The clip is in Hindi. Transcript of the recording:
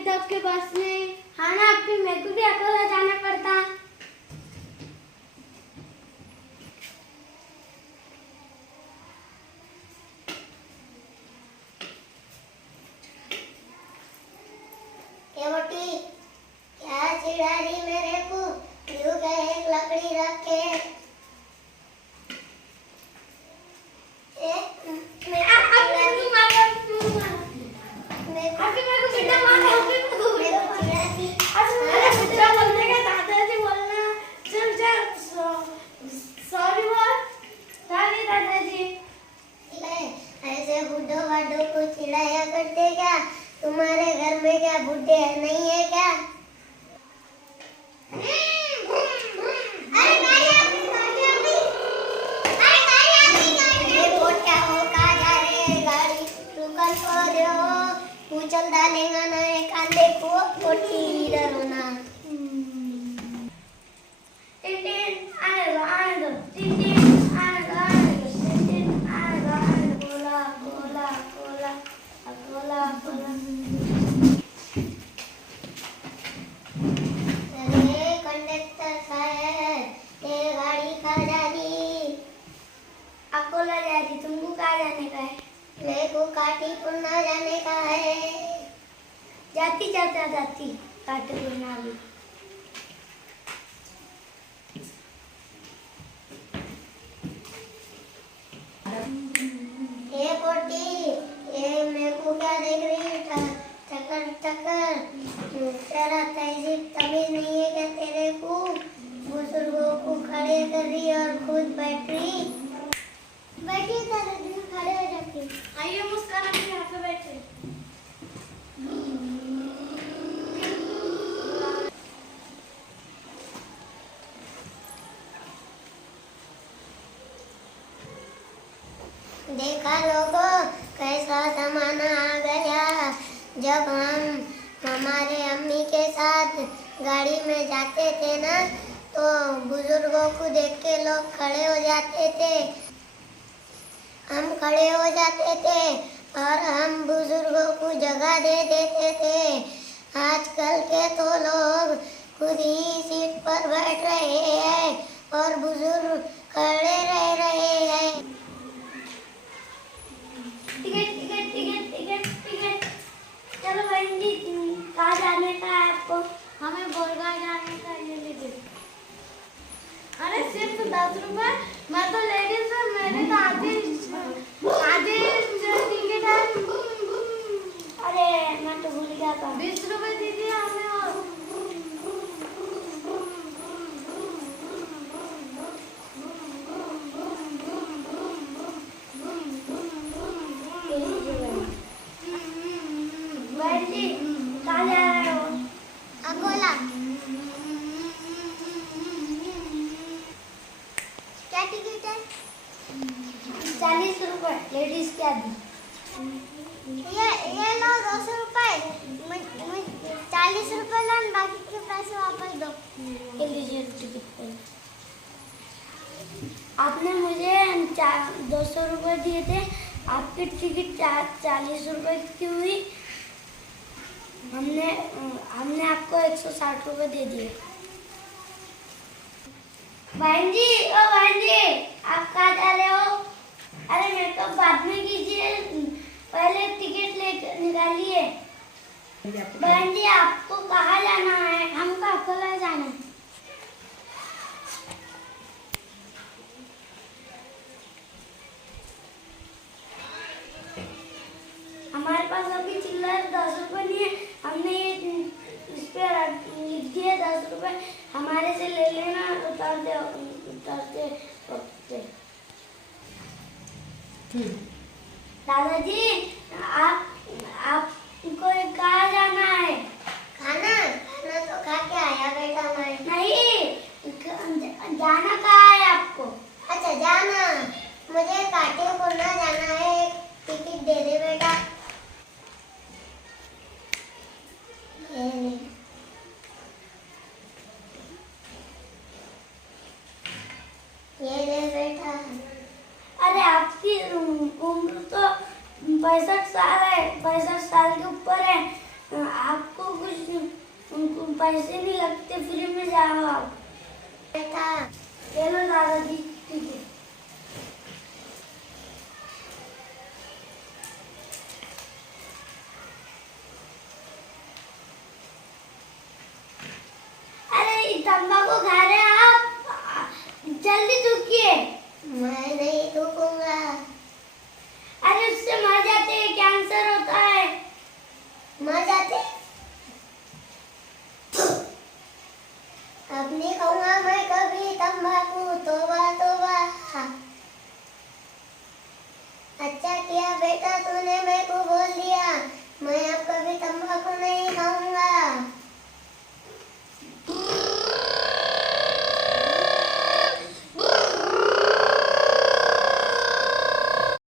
अभी तक के बस नहीं। हाँ ना, फिर मेरे को भी अकोला जाना पड़ता। केवटी क्या चिढ़ा रही मेरे को, क्यों क्या एक लकड़ी रख के ऐसे बुड्ढों वाड्ढों को चिढ़ाया करते क्या? तुम्हारे घर में क्या बुड्ढे नहीं है क्या? चल डालेगा ना एक आंधे को कोटी डरो ना। टिन आएगा आएगा, टिन आएगा आएगा, टिन आएगा आएगा, Cola Cola Cola Cola Cola. अरे कंडक्टर साहब, ये गाड़ी कहाँ जानी? अकोला जा रही, तुमको कहाँ जाने का है? मेरे को काटीपुरना जाने का है। जाती जाता जाती काटीपुरना भी। ये पोटी, ये मेरे को क्या देख रही है? टक्कर टक्कर, तेरा तहजीब तमीज नहीं है क्या तेरे को? बुजुर्गों को खड़े कर रही और खुद बैठ रही। बैठी तेरे दिन खड़े हो जाती। आइए मुस्कान, अपने यहाँ पे बैठे। देखा लोगों, कैसा जमाना आ गया। जब हम हमारे अम्मी के साथ गाड़ी में जाते थे ना, तो बुजुर्गों को देख के लोग खड़े हो जाते थे। हम खड़े हो जाते थे और हम बुजुर्गों को जगह दे देते थे। आजकल के तो लोग खुद ही सीट पर बैठ रहे हैं और बुजुर्ग खड़े रह रहे हैं। Ticket ticket ticket ticket ticket. चलो बहन जी, कहाँ जाने का है आपको? हमें बोरगा जाने का, ये लीजिए। अरे सिर्फ 10 रुपए? मैं तो लेडीज हूँ, मेरे तो आधे टिकट है। अरे मैं तो भूल गया था। 20 रुपए दीजिए हमें। और बहन जी, कहाँ जा रहे हो? अकोला। क्या टिकट है? 40 रुपए लेडीज के आदि। ये लो 200 रुपए। 40 रुपए लो, बाकी के पैसे वापस दो। ये लीजिए टिकट पे। आपने मुझे 200 रुपए दिए थे, आपकी टिकट 40 रुपए की हुई। हमने आपको 160 रुपए दे दिए। बहन जी, ओ बहन जी, आप कहाँ जा रहे हो? अरे मेकअप बाद में कीजिए, पहले टिकट ले निकालिए। बहन जी, आपको कहाँ जाना है? हमको अकोला जाना है। हमारे पास अभी चिल्लर 10 रुपए नहीं है। हमने ये इस पे लिख दिए 10 रुपए, हमारे से ले लेना उतरते वक्त। दादाजी, आपको कहाँ जाना है? खाना तो खा के आया बेटा मैं। नहीं, जाना कहाँ है आपको? अच्छा जाना, मुझे काटीपुरना जाना है। टिकट दे दे बेटा। ये ले बेटा। अरे आपकी उम्र तो 65 साल है, 65 साल के ऊपर है। आपको उनको पैसे नहीं लगते, फ्री में जाओ आप। बेटा चलो दादाजी, ठीक है। अरे ये तंबाकू खा रहे हैं आप, जल्दी थूकिए। मैं नहीं थूकूंगा। अरे उससे मर जाते हैं, कैंसर होता है। मर जाते? अब नहीं खाऊंगा मैं कभी तंबाकू, तौबा तौबा। अच्छा किया बेटा तूने मेरे